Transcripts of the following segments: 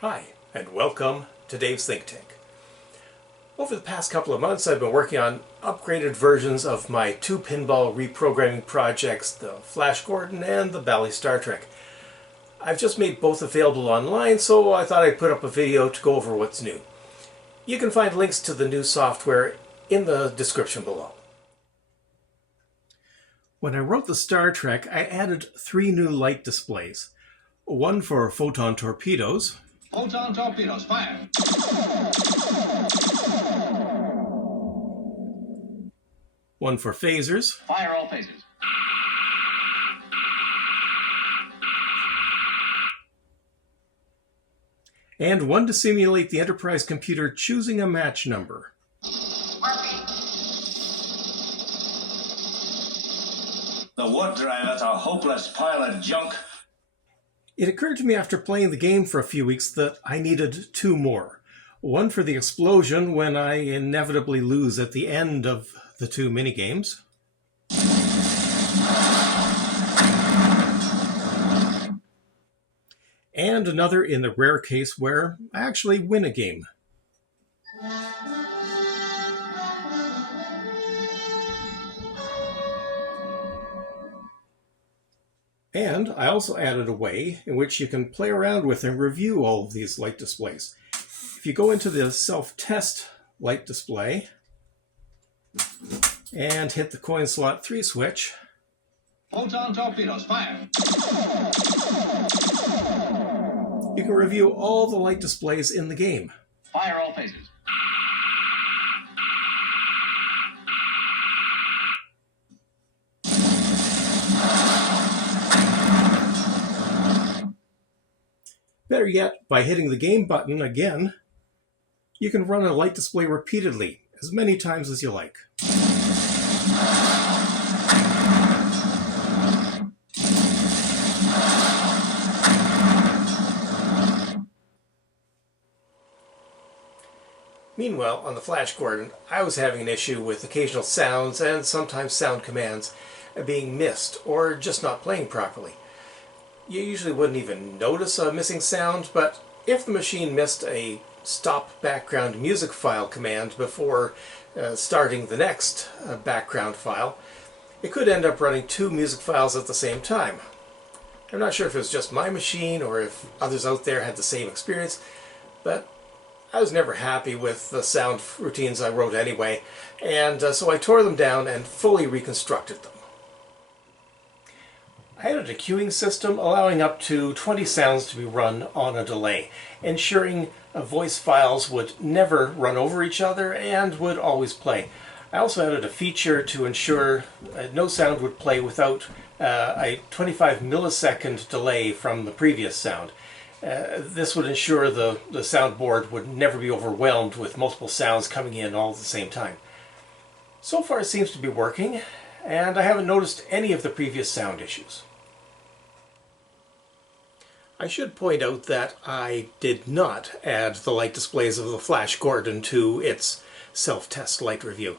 Hi, and welcome to Dave's Think Tank. Over the past couple of months, I've been working on upgraded versions of my two pinball reprogramming projects, the Flash Gordon and the Bally Star Trek. I've just made both available online, so I thought I'd put up a video to go over what's new. You can find links to the new software in the description below. When I wrote the Star Trek, I added 3 new light displays. One for photon torpedoes. Photon torpedoes, fire! One for phasers. Fire all phasers. And one to simulate the Enterprise computer choosing a match number. The warp drive, a hopeless pile of junk. It occurred to me after playing the game for a few weeks that I needed 2 more. One for the explosion when I inevitably lose at the end of the 2 minigames. And another in the rare case where I actually win a game. And I also added a way in which you can play around with and review all of these light displays. If you go into the self-test light display and hit the coin slot 3 switch, Photon torpedoes, fire! you can review all the light displays in the game. Fire all phasers. Better yet, by hitting the game button again, you can run a light display repeatedly, as many times as you like. Meanwhile, on the Flash Gordon, I was having an issue with occasional sounds and sometimes sound commands being missed or just not playing properly. You usually wouldn't even notice a missing sound, but if the machine missed a stop background music file command before starting the next background file, it could end up running 2 music files at the same time. I'm not sure if it was just my machine or if others out there had the same experience, but I was never happy with the sound routines I wrote anyway, and so I tore them down and fully reconstructed them. I added a queuing system allowing up to 20 sounds to be run on a delay, ensuring voice files would never run over each other and would always play. I also added a feature to ensure no sound would play without a 25 millisecond delay from the previous sound. This would ensure the soundboard would never be overwhelmed with multiple sounds coming in all at the same time. So far it seems to be working, and I haven't noticed any of the previous sound issues. I should point out that I did not add the light displays of the Flash Gordon to its self-test light review.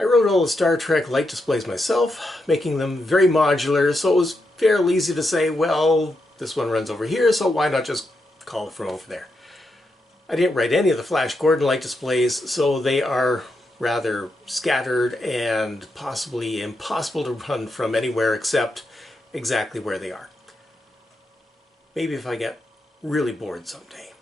I wrote all the Star Trek light displays myself, making them very modular, so it was fairly easy to say, well, this one runs over here, so why not just call it from over there? I didn't write any of the Flash Gordon light displays, so they are rather scattered and possibly impossible to run from anywhere except exactly where they are. Maybe if I get really bored someday.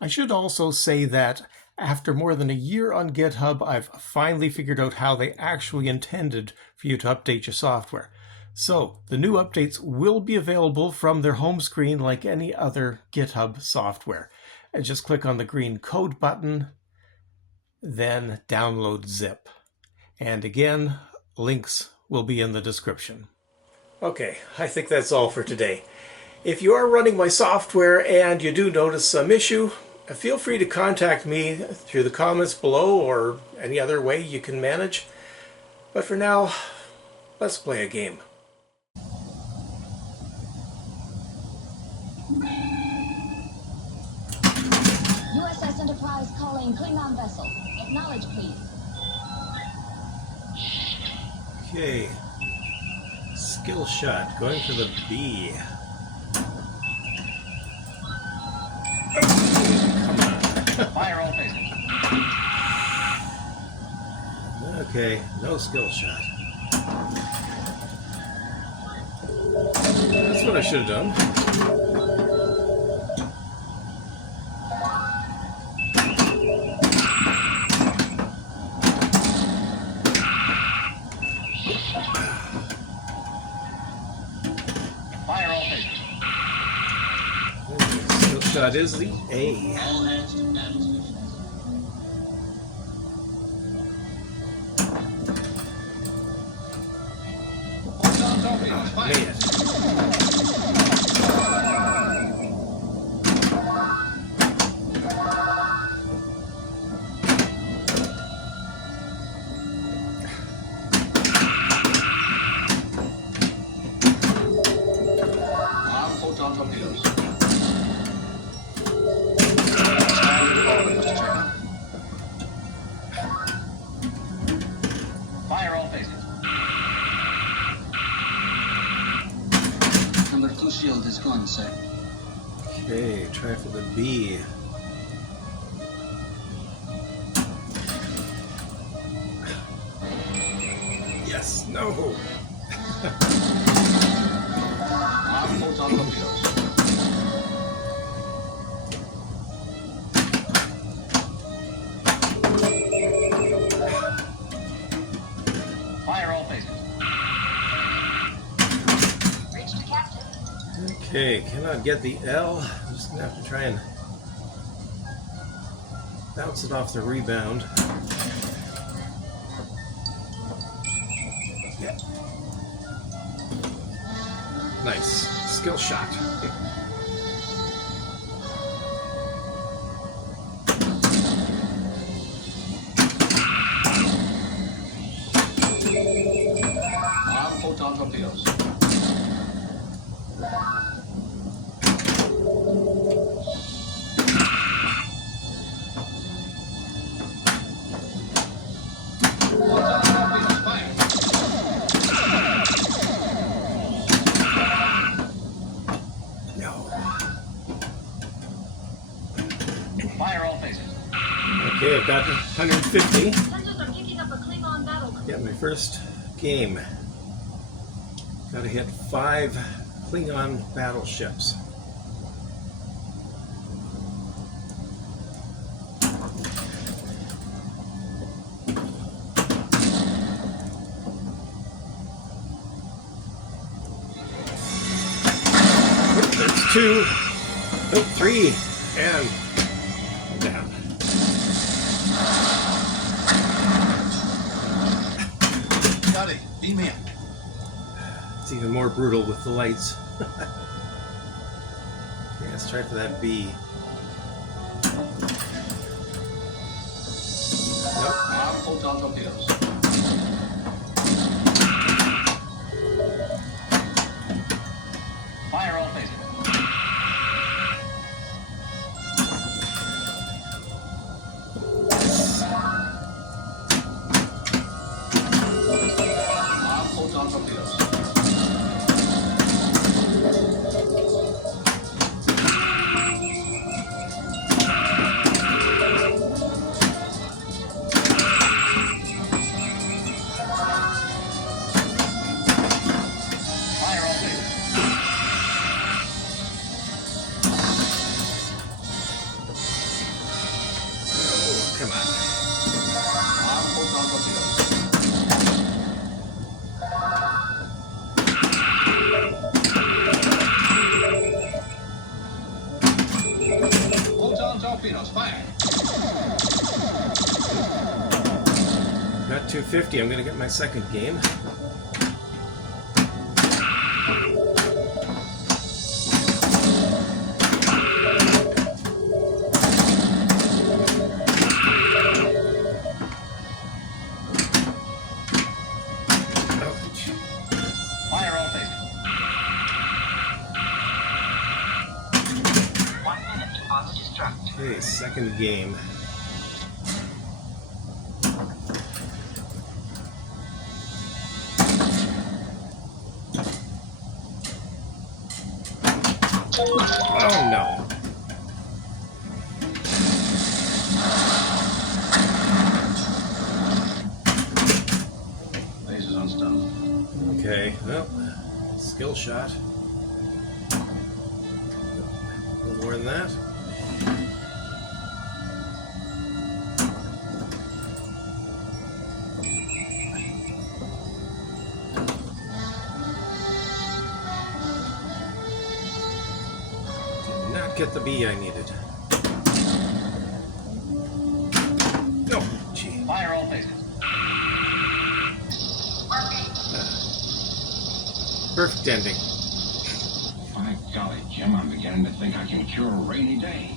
I should also say that after more than a year on GitHub, I've finally figured out how they actually intended for you to update your software. So, the new updates will be available from their home screen like any other GitHub software. And just click on the green code button, then download zip. And again, links will be in the description. Okay, I think that's all for today. If you are running my software and you do notice some issue, feel free to contact me through the comments below or any other way you can manage. But for now, let's play a game. USS Enterprise calling Klingon vessel. Acknowledge, please. Okay. Skill shot, going for the B. Fire all phases. Okay, no skill shot. That's what I should have done. Fire all phases. Skill shot is the A. All hands to battle stations. Photon torpedoes, fire. Made it. Armed photon torpedoes. Standard order, Mr. Turner. Fire all phases. Number 2 shield is gone, sir. Okay, try for the B. Yes, no. Armed photon torpedoes. Fire all phases. Reach to captain. Okay, cannot get the L. I'm just gonna have to try and bounce it off the rebound. Yeah. Nice. Skill shot. Armed photon torpedoes. Photon torpedoes, fire. No. Fire all phases. Okay, I've got 150. Sensors are picking up a Klingon battle cruiser. Yeah, my first game. Gotta hit 5 Klingon battleships. That's 2. Oh, 3. And down. Scotty, beam me up. It's even more brutal with the lights. Okay, let's try for that B. Nope. Armed photon torpedoes. Fire all phases. Armed photon torpedoes. Fire all phases. Oh, come on. Armed photon torpedoes. Photon torpedoes, fire. Got 250. I'm gonna get my second game. Ouch. Fire all phases. 1 minute on destruct. Okay, second game. Oh no. Okay, well, skill shot. A little more than that. Did not get the B I needed. No, gee. Fire all phases. Perfect ending. By golly, Jim, I'm beginning to think I can cure a rainy day.